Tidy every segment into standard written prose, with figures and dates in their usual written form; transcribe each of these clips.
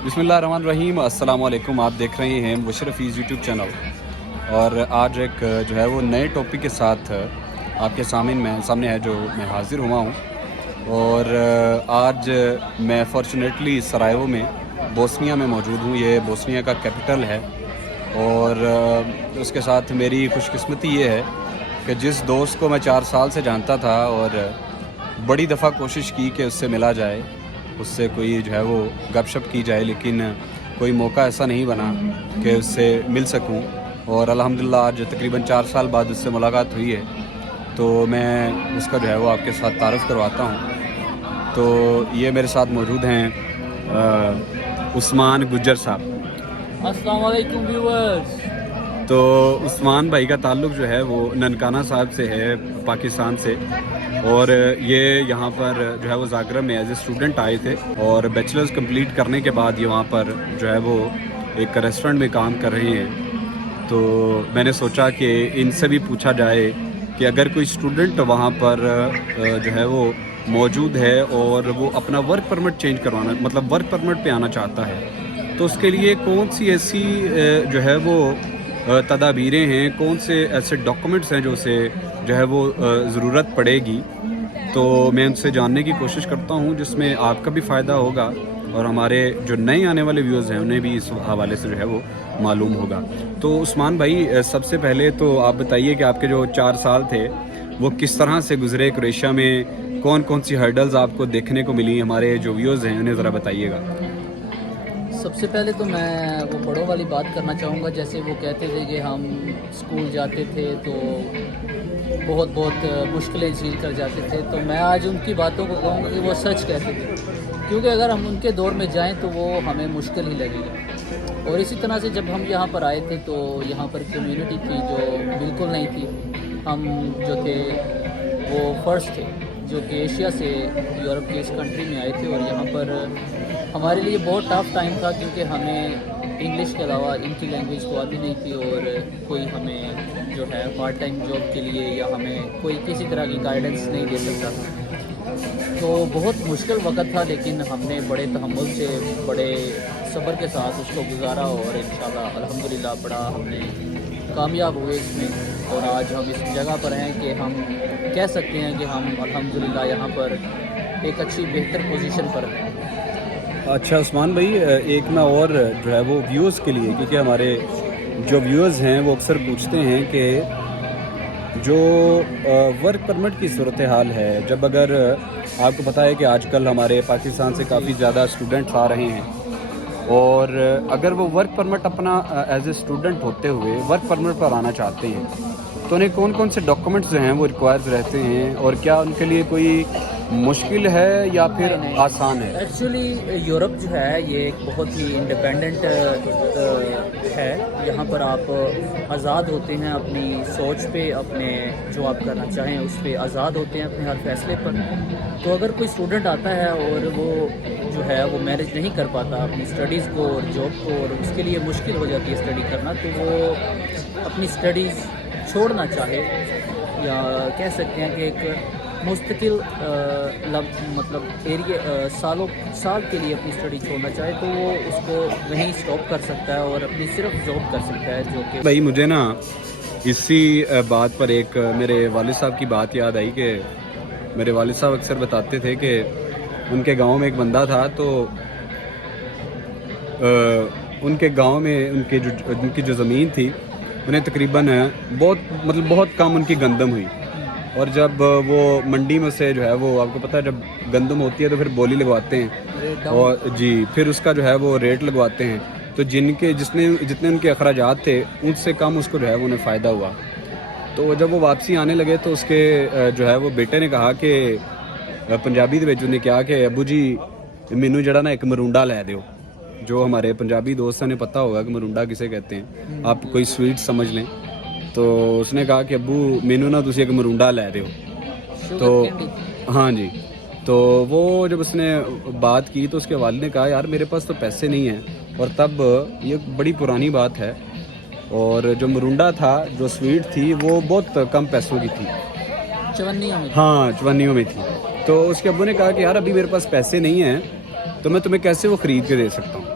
बिस्मिल्लाहिर्रहमानिर्रहीम। अस्सलाम वालेकुम। आप देख रहे हैं मुशर्रफीज़ यूट्यूब चैनल और आज एक जो है वो नए टॉपिक के साथ आपके सामने है जो मैं हाज़िर हुआ हूँ। और आज मैं फ़ॉर्चुनेटली सरायवो में बोस्निया में मौजूद हूँ। ये बोस्निया का कैपिटल है और उसके साथ मेरी खुशकिस्मती ये है कि जिस दोस्त को मैं 4 साल से जानता था और बड़ी दफ़ा कोशिश की कि उससे मिला जाए, उससे कोई जो है वो गपशप की जाए, लेकिन कोई मौका ऐसा नहीं बना कि उससे मिल सकूं। और अल्हम्दुलिल्लाह आज तकरीबन 4 साल बाद उससे मुलाकात हुई है, तो मैं उसका जो है वो आपके साथ तारुफ़ करवाता हूं। तो ये मेरे साथ मौजूद हैं उस्मान गुज्जर साहब। अस्सलाम वालेकुम व्यूअर्स। तो उस्मान भाई का ताल्लुक़ जो है वो ननकाना साहब से है, पाकिस्तान से। और ये यहाँ पर जो है वो ज़ागरेब में एज ए स्टूडेंट आए थे और बैचलर्स कंप्लीट करने के बाद ये वहाँ पर जो है वो एक रेस्टोरेंट में काम कर रहे हैं। तो मैंने सोचा कि इनसे भी पूछा जाए कि अगर कोई स्टूडेंट वहाँ पर जो है वो मौजूद है और वो अपना वर्क परमिट चेंज करवाना, मतलब वर्क परमिट पे आना चाहता है, तो उसके लिए कौन सी ऐसी जो है वो तदाबीरें हैं, कौन से ऐसे डॉक्यूमेंट्स हैं जो उसे जो है वो ज़रूरत पड़ेगी। तो मैं उनसे जानने की कोशिश करता हूँ, जिसमें आपका भी फ़ायदा होगा और हमारे जो नए आने वाले व्यूअर्स हैं उन्हें भी इस हवाले से जो है वो मालूम होगा। तो उस्मान भाई, सबसे पहले तो आप बताइए कि आपके जो 4 साल थे वो किस तरह से गुजरे क्रोएशिया में, कौन कौन सी हर्डल्स आपको देखने को मिली, हमारे जो व्यूअर्स हैं उन्हें ज़रा बताइएगा। सबसे पहले तो मैं वो बड़ों वाली बात करना चाहूँगा, जैसे वो कहते थे कि हम स्कूल जाते थे तो बहुत मुश्किलें झेल कर जाते थे। तो मैं आज उनकी बातों को कहूँगा कि वो सच कहते थे, क्योंकि अगर हम उनके दौर में जाएं तो वो हमें मुश्किल ही लगेगा। और इसी तरह से जब हम यहाँ पर आए थे तो यहाँ पर कम्युनिटी थी जो बिल्कुल नहीं थी। हम जो थे वो फर्स्ट थे जो कि एशिया से यूरोप के इस कंट्री में आए थे। और यहाँ पर हमारे लिए बहुत टफ टाइम था, क्योंकि हमें इंग्लिश के अलावा इनकी लैंग्वेज तो आती नहीं थी और कोई हमें जो है पार्ट टाइम जॉब के लिए या हमें कोई किसी तरह की गाइडेंस नहीं दे सकता था। तो बहुत मुश्किल वक्त था, लेकिन हमने बड़े तहम्मुल से, बड़े सब्र के साथ उसको गुजारा और इंशाल्लाह अल्हम्दुलिल्लाह बड़ा हमने कामयाब हुए इसमें। और आज हम इस जगह पर हैं कि हम कह सकते हैं कि हम अल्हम्दुलिल्लाह यहाँ पर एक अच्छी बेहतर पोजीशन पर हैं। अच्छा उस्मान भाई, एक मैं और जो है वो व्यूअर्स के लिए, क्योंकि हमारे जो व्यूअर्स हैं वो अक्सर पूछते हैं कि जो वर्क परमिट की सूरत हाल है, जब अगर आपको पता है कि आजकल हमारे पाकिस्तान से काफ़ी ज़्यादा स्टूडेंट्स आ रहे हैं और अगर वो वर्क परमिट अपना एज ए स्टूडेंट होते हुए वर्क परमिट पर आना चाहते हैं, तो उन्हें कौन कौन से डॉक्यूमेंट्स जो हैं वो रिक्वायर्स रहते हैं और क्या उनके लिए कोई मुश्किल है या फिर आसान है? एक्चुअली यूरोप जो है ये एक बहुत ही इंडिपेंडेंट है। यहाँ पर आप आज़ाद होते हैं अपनी सोच पे, अपने जो आप करना चाहें उस पर आज़ाद होते हैं अपने हर फैसले पर। तो अगर कोई स्टूडेंट आता है और वो जो है वो मैनेज नहीं कर पाता अपनी स्टडीज़ को और जॉब को, और उसके लिए मुश्किल हो जाती है स्टडी करना, तो वो अपनी स्टडीज़ छोड़ना चाहे या कह सकते हैं कि एक मुस्तकिल मतलब साल के लिए अपनी स्टडी छोड़ना चाहे, तो वो उसको वहीं स्टॉप कर सकता है और अपनी सिर्फ जॉब कर सकता है। जो कि भाई मुझे ना इसी बात पर एक मेरे वालिद साहब की बात याद आई कि मेरे वालिद साहब अक्सर बताते थे कि उनके गांव में एक बंदा था, तो उनके गांव में उनकी जो ज़मीन थी उन्हें तकरीबन बहुत कम उनकी गंदम हुई। और जब वो मंडी में से जो है वो, आपको पता है जब गंदम होती है तो फिर बोली लगवाते हैं और जी फिर उसका जो है वो रेट लगवाते हैं, तो जितने उनके अखराजात थे उनसे कम उसको जो है वो उन्हें फ़ायदा हुआ। तो जब वो वापसी आने लगे तो उसके जो है वो बेटे ने कहा कि पंजाबी ਦੇ ਵਿੱਚ ਉਹਨੇ ਕਿਹਾ कि अबू जी मैनू जड़ा ना एक मरूंडा लै दियो। जो हमारे पंजाबी दोस्तों ने पता होगा कि मरूंडा किसे कहते हैं, आप कोई स्वीट समझ लें। तो उसने कहा कि अबू मैनू ना तुसी एक मरूंडा लै दियो। तो हाँ जी, तो वो जब उसने बात की तो उसके वालिद ने कहा यार मेरे पास तो पैसे नहीं हैं। और तब ये बड़ी पुरानी बात है, और जो मरूंडा था, जो स्वीट थी, वो बहुत कम पैसों की थी, चवन्नियों में थी। तो उसके अब्बू ने कहा कि यार अभी मेरे पास पैसे नहीं हैं, तो मैं तुम्हें कैसे वो ख़रीद के दे सकता हूँ।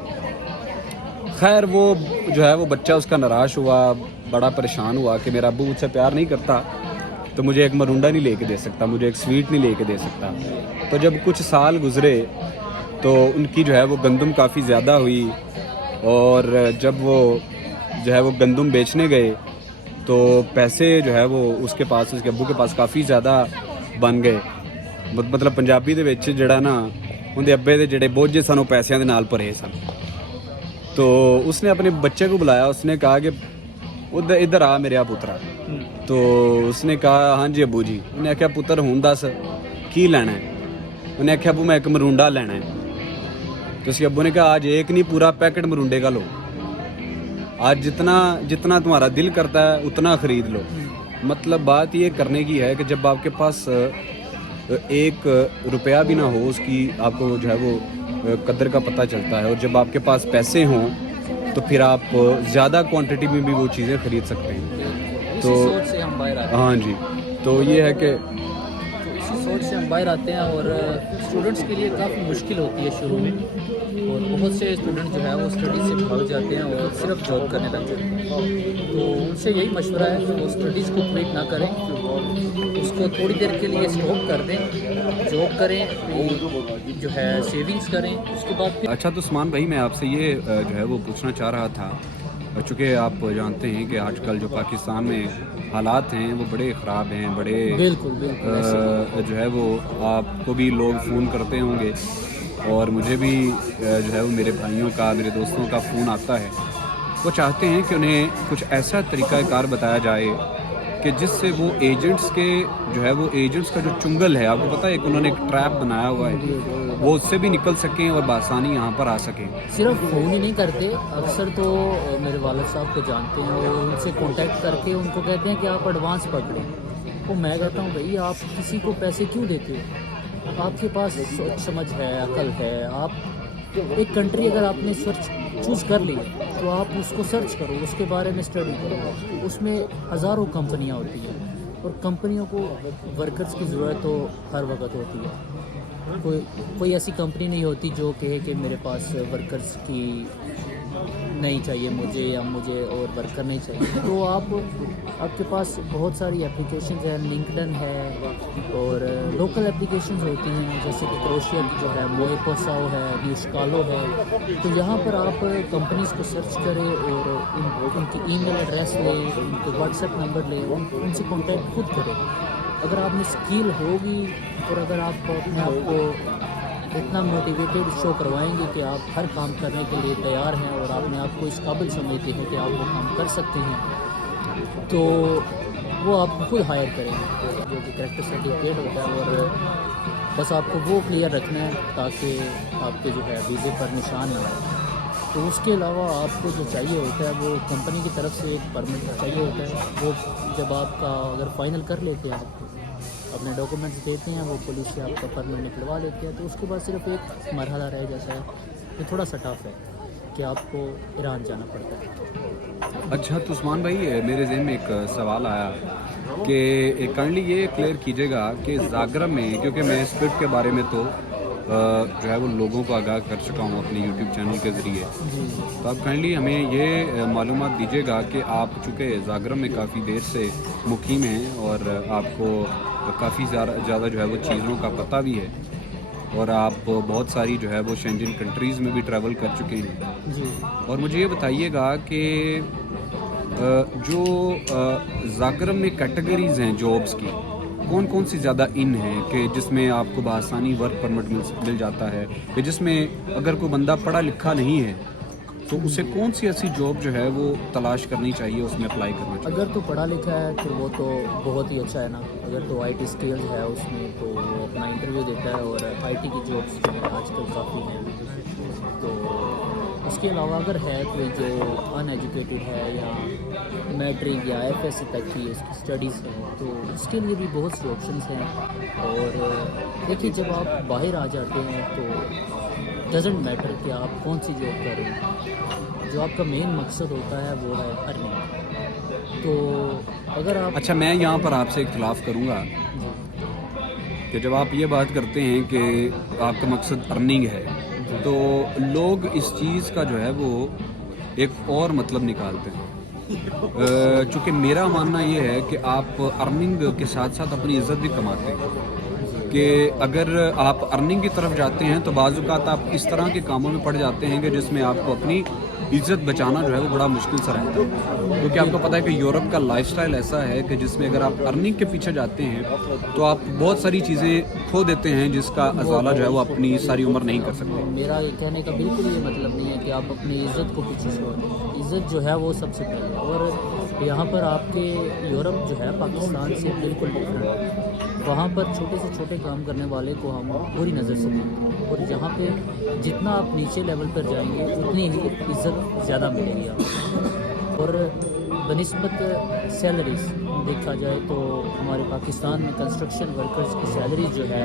खैर वो जो है वो बच्चा उसका निराश हुआ, बड़ा परेशान हुआ कि मेरा अब्बू मुझसे प्यार नहीं करता तो मुझे एक मरुंडा नहीं लेके दे सकता, मुझे एक स्वीट नहीं लेके दे सकता। तो जब कुछ साल गुज़रे तो उनकी जो है वो गंदम काफ़ी ज़्यादा हुई, और जब वो जो है वो गंदम बेचने गए तो पैसे जो है वो उसके पास, उसके अब्बू के पास काफ़ी ज़्यादा बन गए। मतलब पंजाबी दे विच जिहड़ा ना उनके अब्बे दे जिहड़े बोझे सन वो पैसों के नाल भरे सन। तो उसने अपने बच्चे को बुलाया, उसने कहा कि उधर इधर आ मेरे पुत्रा। तो उसने कहा हाँ जी अब्बू जी। उन्हें आख्या पुत्र हुण दस की लेना है? उन्हें आख्या अब्बू मैं एक मरुंडा लेना है। तो उसके अब्बू ने कहा आज एक नहीं पूरा पैकेट मरुंडे का लो, आज जितना जितना तुम्हारा दिल करता है उतना ख़रीद लो। मतलब बात ये करने की है कि जब आपके पास 1 रुपया भी ना हो उसकी आपको जो है वो कदर का पता चलता है, और जब आपके पास पैसे हों तो फिर आप ज़्यादा क्वांटिटी में भी वो चीज़ें ख़रीद सकते हैं। तो सोच से हम बाहर आते हैं। हाँ जी, तो ये है कि इसी सोच से हम बाहर आते हैं, और स्टूडेंट्स के लिए काफ़ी मुश्किल होती है शुरू में, और बहुत से स्टूडेंट जो है वो स्टडीज़ से भाग जाते हैं और सिर्फ जॉब करने लग जाते हैं। तो उनसे यही मशवरा है कि वो स्टडीज़ को क्विट ना करें, उसको थोड़ी देर के लिए स्टॉप कर दें, जॉब करें, जो है सेविंग्स करें, उसके बाद फिर। अच्छा तो उस्मान भाई मैं आपसे ये जो है वो पूछना चाह रहा था, चूँकि आप जानते हैं कि आजकल जो पाकिस्तान में हालात हैं वो बड़े ख़राब हैं, बड़े बिल्कुल जो है वो आपको भी लोग फ़ोन करते होंगे, और मुझे भी जो है वो मेरे भाइयों का, मेरे दोस्तों का फ़ोन आता है। वो चाहते हैं कि उन्हें कुछ ऐसा तरीक़ाकार बताया जाए कि जिससे वो एजेंट्स के जो है वो एजेंट्स का जो चुंगल है, आपको पता है कि उन्होंने एक ट्रैप बनाया हुआ है, वो उससे भी निकल सकें और बआसानी यहाँ पर आ सकें। सिर्फ फ़ोन ही नहीं करते, अक्सर तो मेरे वालिद साहब को जानते हैं, और उनसे कांटेक्ट करके उनको कहते हैं कि आप एडवांस पकड़ें। तो मैं कहता हूँ भाई आप किसी को पैसे क्यों देते हो? आपके पास सोच समझ है, अकल है, आप एक कंट्री अगर आपने सर्च चूज़ कर ली तो आप उसको सर्च करो, उसके बारे में स्टडी करो। उसमें हज़ारों कंपनियाँ होती हैं, और कंपनियों को वर्कर्स की ज़रूरत तो हर वक्त होती है। कोई ऐसी कंपनी नहीं होती जो कहे कि मेरे पास वर्कर्स की नहीं चाहिए मुझे, या मुझे और वर्कर नहीं चाहिए। तो आपके पास बहुत सारी एप्लीकेशन है, लिंक्डइन है, और लोकल एप्लीकेशन होती हैं जैसे कि क्रोशिया की जो है, मोएपोसाओ है, न्यूशकालो है। तो यहाँ पर आप कंपनीज़ को सर्च करें और उनकी ईमेल एड्रेस लें, उनके व्हाट्सएप नंबर लें, उनसे कॉन्टैक्ट खुद करें। अगर आप में स्किल होगी और अगर आप अपने आप को इतना मोटिवेटेड शो करवाएंगे कि आप हर काम करने के लिए तैयार हैं और अपने आप को इस काबिल समझते हैं कि आप वो काम कर सकते हैं, तो वो आप खुद हायर करेंगे, जो कि कैरेक्टर सर्टिफिकेट होता है। और बस आपको वो क्लियर रखना है ताकि आपके जो है वीज़े पर निशान ना आए। तो उसके अलावा आपको जो चाहिए होता है वो कंपनी की तरफ से एक परमिट चाहिए होता है। वो जब आपका अगर फ़ाइनल कर लेते हैं, आपको अपने डॉक्यूमेंट्स देते हैं, वो पुलिस से आपका परमिट निकलवा लेते हैं। तो उसके बाद सिर्फ एक मरहला रह जाता है, ये थोड़ा सा टफ है कि आपको ईरान जाना पड़ता है। अच्छा तो उस्मान भाई मेरे ज़हन में एक सवाल आया कि काइंडली ये क्लियर कीजिएगा कि ज़ागरब में, क्योंकि मैं स्क्रिप्ट के बारे में तो जो है वो लोगों को आगाह कर चुका हूँ अपने यूट्यूब चैनल के ज़रिए, तो आप काइंडली हमें ये मालूमात दीजिएगा कि आप चूँकि ज़ागरब में काफ़ी देर से मुकीम हैं और आपको काफ़ी ज़्यादा जो है वो चीज़ों का पता भी है, और आप बहुत सारी जो है वो शेंजन कंट्रीज़ में भी ट्रैवल कर चुके हैं जी। और मुझे ये बताइएगा कि जो ज़ागरब में कैटेगरीज़ हैं जॉब्स की, कौन कौन सी ज़्यादा इन हैं कि जिसमें आपको बआसानी वर्क परमिट मिल जाता है, या जिसमें अगर कोई बंदा पढ़ा लिखा नहीं है तो उसे कौन सी ऐसी जॉब जो है वो तलाश करनी चाहिए, उसमें अप्लाई करना चाहिए? अगर तो पढ़ा लिखा है तो वो तो बहुत ही अच्छा है ना। अगर तो IT स्किल्स है उसमें तो वो अपना इंटरव्यू देता है, और IT की जॉब्स जो है आजकल काफ़ी हैं। तो उसके अलावा अगर है कोई जो अनएजुकेटेड है या मैट्रिक या FSC तक की उसकी स्टडीज़ है, तो उसके लिए भी बहुत से ऑप्शंस हैं। और देखिए जब आप बाहर आ जाते हैं तो डजेंट मैटर कि आप कौन सी जॉब कर रहे हैं, जो आपका मेन मकसद होता है वो है अर्निंग। तो अगर आप अच्छा मैं यहाँ पर आपसे इख्तलाफ करूँगा कि जब आप ये बात करते हैं कि आपका मकसद अर्निंग है, तो लोग इस चीज़ का जो है वो एक और मतलब निकालते हैं। चूँकि मेरा मानना ये है कि आप अर्निंग के साथ साथ अपनी इज़्ज़त भी कमाते हैं, कि अगर आप अर्निंग की तरफ जाते हैं तो बाज़ औक़ात आप इस तरह के कामों में पड़ जाते हैं कि जिसमें आपको अपनी इज़्ज़त बचाना जो है वो बड़ा मुश्किल सा रहता है, क्योंकि आपको पता है कि यूरोप का लाइफस्टाइल ऐसा है कि जिसमें अगर आप अर्निंग के पीछे जाते हैं तो आप बहुत सारी चीज़ें खो देते हैं जिसका अज़ाला जो है वो अपनी सारी उम्र नहीं कर सकते। मेरा ये कहने का बिल्कुल ये मतलब नहीं है कि आप अपनी इज़्ज़त को पीछे छोड़ दें। इज़्ज़त जो है वो सबसे पहले, और यहाँ पर आपके यूरोप जो है पाकिस्तान से बिल्कुल डिफरेंट है। वहाँ पर छोटे से छोटे काम करने वाले को हम बुरी नज़र से देखते हैं, और यहाँ पे जितना आप नीचे लेवल पर जाएंगे उतनी ही इज़्ज़त ज़्यादा मिलेगी आपको। और बनिस्बत सैलरीज देखा जाए तो हमारे पाकिस्तान में कंस्ट्रक्शन वर्कर्स की सैलरी जो है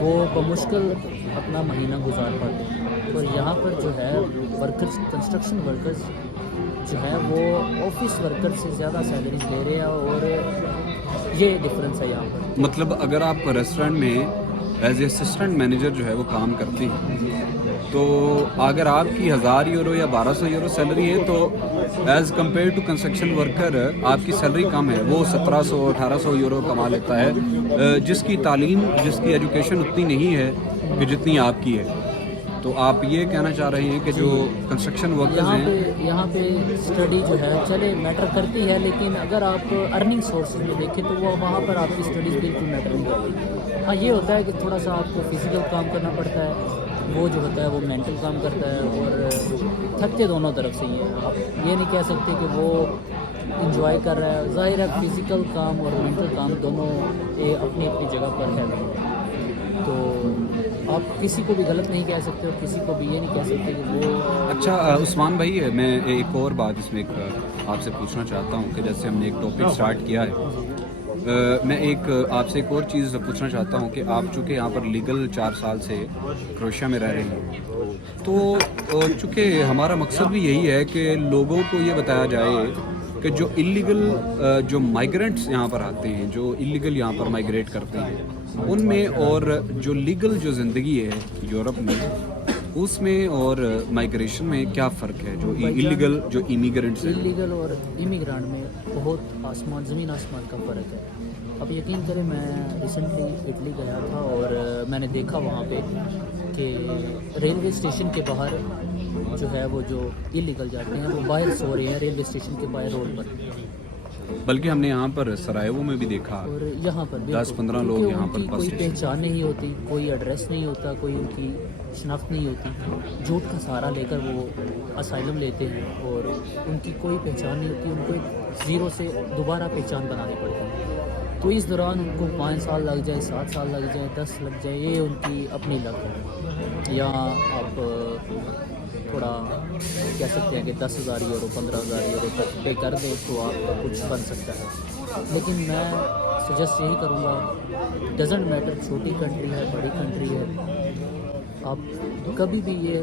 वो बमुश्किल अपना महीना गुजार पाते हैं, और यहाँ पर जो है वर्कर्स, कंस्ट्रक्शन वर्कर्स जो है वो ऑफिस वर्कर से ज़्यादा सैलरीज ले रहे हैं, और ये डिफरेंस है यहाँ पर। मतलब अगर आप रेस्टोरेंट में एज ए असिस्टेंट मैनेजर जो है वो काम करते हैं, तो अगर आपकी 1000 यूरो या 1200 यूरो सैलरी है तो as compare to construction worker आपकी सैलरी कम है, वो 1700-1800 यूरो कमा लेता है, जिसकी तालीम, जिसकी एजुकेशन उतनी नहीं है कि जितनी आपकी है। तो आप ये कहना चाह रहे हैं कि जो कंस्ट्रक्शन वर्कर्स हैं यहाँ पे स्टडी जो है चले मैटर करती है, लेकिन अगर आप अर्निंग सोर्सेज में देखें तो वो वहाँ पर आपकी स्टडीज़ बिल्कुल मैटर नहीं करती। हाँ, ये होता है कि थोड़ा सा आपको फिज़िकल काम करना पड़ता है, वो जो होता है वो मेंटल काम करता है, और थकते दोनों तरफ से ही है। आप ये नहीं कह सकते कि वो इंजॉय कर रहा है। ज़ाहिर है फिज़िकल काम और मेंटल काम दोनों अपनी अपनी जगह पर है, तो आप किसी को भी गलत नहीं कह सकते और किसी को भी ये नहीं कह सकते कि वो। अच्छा उस्मान भाई, मैं एक और बात इसमें आपसे पूछना चाहता हूँ कि जैसे हमने एक टॉपिक स्टार्ट किया है, मैं आपसे एक और चीज़ पूछना चाहता हूँ कि आप चूँकि यहाँ पर लीगल 4 साल से क्रोएशिया में रह रहे हैं, तो चूँकि हमारा मकसद भी यही है कि लोगों को ये बताया जाए कि जो इलीगल जो माइग्रेंट्स यहाँ पर आते हैं, जो इलीगल यहाँ पर माइग्रेट करते हैं, उनमें और जो लीगल जो ज़िंदगी है यूरोप में, उसमें और माइग्रेशन में क्या फ़र्क है? जो इलीगल जो इमिग्रेंट्स हैं, इलीगल और इमिग्रेंट में बहुत आसमान ज़मीन आसमान का फ़र्क है। अब यकीन करें, मैं रिसेंटली इटली गया था और मैंने देखा वहाँ पे कि रेलवे स्टेशन के बाहर जो है वो जो इलीगल जाते हैं वो बाहर सो रहे हैं रेलवे स्टेशन के बाहर रोड पर। बल्कि हमने यहाँ पर सरायवो में भी देखा, और यहाँ पर 10-15 लोग यहाँ पर कोई पहचान नहीं होती, कोई एड्रेस नहीं होता, कोई उनकी शनाख्त नहीं होती। झूठ का सहारा लेकर वो असाइलम लेते हैं और उनकी कोई पहचान नहीं होती, उनको एक ज़ीरो से दोबारा पहचान बनानी पड़ती है। तो इस दौरान उनको 5 साल लग जाए, 7 साल लग जाए, 10 लग जाए, ये उनकी अपनी लक है। या आप थोड़ा कह सकते हैं कि 10,000 यूरो 15,000 यूरो तक पे कर दें तो आपका कुछ बन सकता है। लेकिन मैं सजेस्ट यही करूँगा, डजेंट मैटर छोटी कंट्री है बड़ी कंट्री है, आप कभी भी ये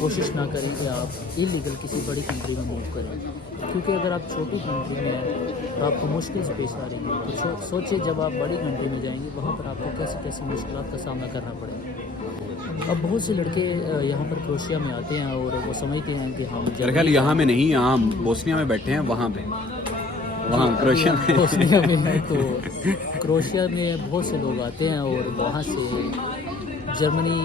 कोशिश ना करें कि आप इलीगल किसी बड़ी कंट्री में मूव करें, क्योंकि अगर आप छोटी कंट्री में हैं तो आपको मुश्किल से पेश आ रही है, तो सोचिए जब आप बड़ी कंट्री में जाएंगे वहाँ पर आपको कैसे कैसे मुश्किलात का सामना करना पड़ेगा। अब बहुत से लड़के यहाँ पर क्रोएशिया में आते हैं और वो समझते हैं कि हम ख्याल यहाँ में नहीं, यहाँ बोस्निया में बैठे हैं, वहाँ पे वहाँ क्रोएशिया में बोस्निया में है, तो क्रोएशिया में बहुत से लोग आते हैं और वहाँ से जर्मनी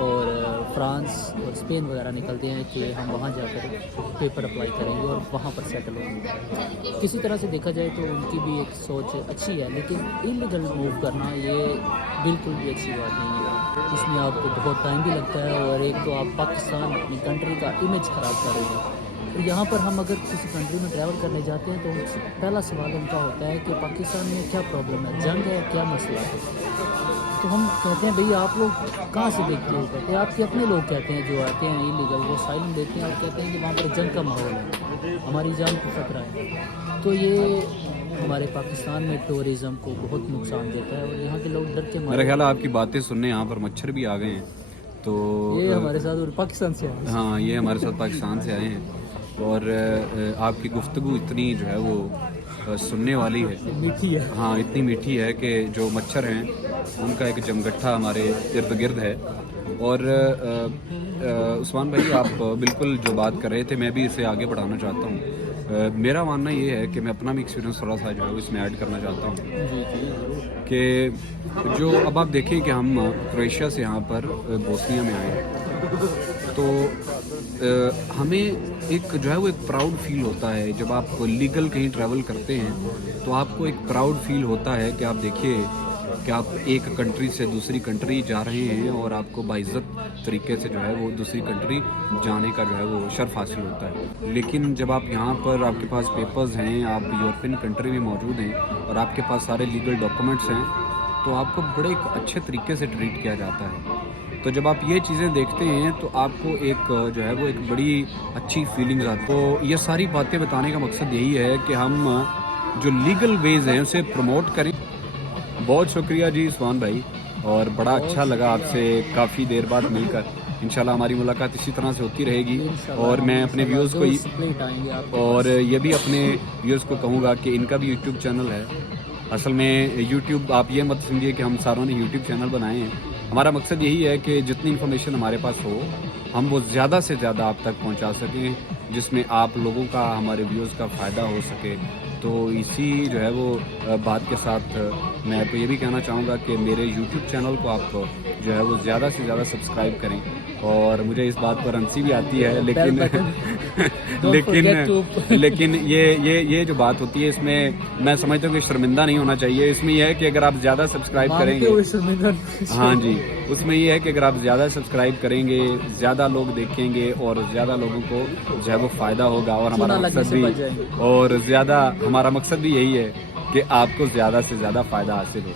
और फ्रांस और स्पेन वगैरह निकलते हैं कि हम वहाँ जाकर पेपर अप्लाई करेंगे और वहाँ पर सेटल होंगे। किसी तरह से देखा जाए तो उनकी भी एक सोच अच्छी है, लेकिन इलीगल मूव करना ये बिल्कुल भी अच्छी बात नहीं है। इसमें आपको बहुत टाइम भी लगता है और एक तो आप पाकिस्तान अपनी कंट्री का इमेज ख़राब कर रहे हैं। तो यहाँ पर हम अगर किसी कंट्री में ट्रैवल करने जाते हैं तो उनसे पहला सवाल उनका होता है कि पाकिस्तान में क्या प्रॉब्लम है, जंग है, क्या मसला है। तो हम कहते हैं भई आप लोग कहाँ से देखते हो? कहते हैं आपके अपने लोग कहते हैं जो आते हैं इलीगल, वो साइलम देते हैं और कहते हैं कि वहाँ पर जंग का माहौल है, हमारी जान को खतरा है। तो ये हमारे पाकिस्तान में टूरिज़्म को बहुत नुकसान देता है और यहाँ के लोग डर के मारे। मेरा ख्याल है आपकी बातें सुनने यहाँ पर मच्छर भी आ गए हैं, तो ये हमारे साथ और पाकिस्तान से आए हैं। हाँ, ये हमारे साथ पाकिस्तान से आए हैं और आपकी गुफ्तगू इतनी जो है वो सुनने वाली है, मीठी है। हाँ, इतनी मीठी है कि जो मच्छर हैं उनका एक जमगट्ठा हमारे इर्द गिर्द है اور عثمان بھائی آپ بالکل جو بات کر رہے تھے میں بھی اسے آگے بڑھانا چاہتا ہوں. میرا ماننا یہ ہے کہ میں اپنا بھی ایکسپیرینس تھوڑا سا جو ہے اس میں ایڈ کرنا چاہتا ہوں کہ جو اب آپ دیکھیں کہ ہم کروشیا سے یہاں پر بوسنیا میں آئے تو ہمیں ایک جو ہے وہ ایک پراؤڈ فیل ہوتا ہے جب آپ لیگل کہیں ٹریول کرتے ہیں تو آپ کو ایک پراؤڈ فیل ہوتا ہے کہ آپ دیکھیے کہ آپ ایک کنٹری سے دوسری کنٹری جا رہے ہیں اور آپ کو باعزت طریقے سے جو ہے وہ دوسری کنٹری جانے کا جو ہے وہ شرف حاصل ہوتا ہے. لیکن جب آپ یہاں پر آپ کے پاس پیپرز ہیں, آپ یورپین کنٹری میں موجود ہیں اور آپ کے پاس سارے لیگل ڈاکومنٹس ہیں تو آپ کو بڑے ایک اچھے طریقے سے ٹریٹ کیا جاتا ہے. تو جب آپ یہ چیزیں دیکھتے ہیں تو آپ کو ایک جو ہے وہ ایک بڑی اچھی فیلنگز آتی. تو یہ ساری باتیں بتانے کا مقصد یہی ہے کہ ہم جو لیگل ویز ہیں اسے پروموٹ کریں. بہت شکریہ جی عثمان بھائی, اور بڑا اچھا لگا آپ سے کافی دیر بعد مل کر. انشاءاللہ ہماری ملاقات اسی طرح سے ہوتی رہے گی, اور میں اپنے ویورز کو اور یہ بھی اپنے ویورز کو کہوں گا کہ ان کا بھی یوٹیوب چینل ہے. اصل میں یوٹیوب آپ یہ مت سمجھیے کہ ہم ساروں نے یوٹیوب چینل بنائے ہیں. ہمارا مقصد یہی ہے کہ جتنی انفارمیشن ہمارے پاس ہو ہم وہ زیادہ سے زیادہ آپ تک پہنچا سکیں, جس میں آپ لوگوں کا, ہمارے ویورز کا فائدہ ہو سکے. تو اسی جو ہے وہ بات کے ساتھ میں آپ کو یہ بھی کہنا چاہوں گا کہ میرے یوٹیوب چینل کو آپ جو ہے وہ زیادہ سے زیادہ سبسکرائب کریں. اور مجھے اس بات پر ہنسی بھی آتی ہے لیکن یہ جو بات ہوتی ہے اس میں میں سمجھتا ہوں کہ شرمندہ نہیں ہونا چاہیے. اس میں یہ ہے کہ اگر آپ زیادہ سبسکرائب کریں گے, ہاں جی, اس میں یہ ہے کہ اگر آپ زیادہ سبسکرائب کریں گے زیادہ لوگ دیکھیں گے اور زیادہ لوگوں کو جو ہے وہ فائدہ ہوگا. اور ہمارا مقصد بھی یہی ہے کہ آپ کو زیادہ سے زیادہ فائدہ حاصل ہو.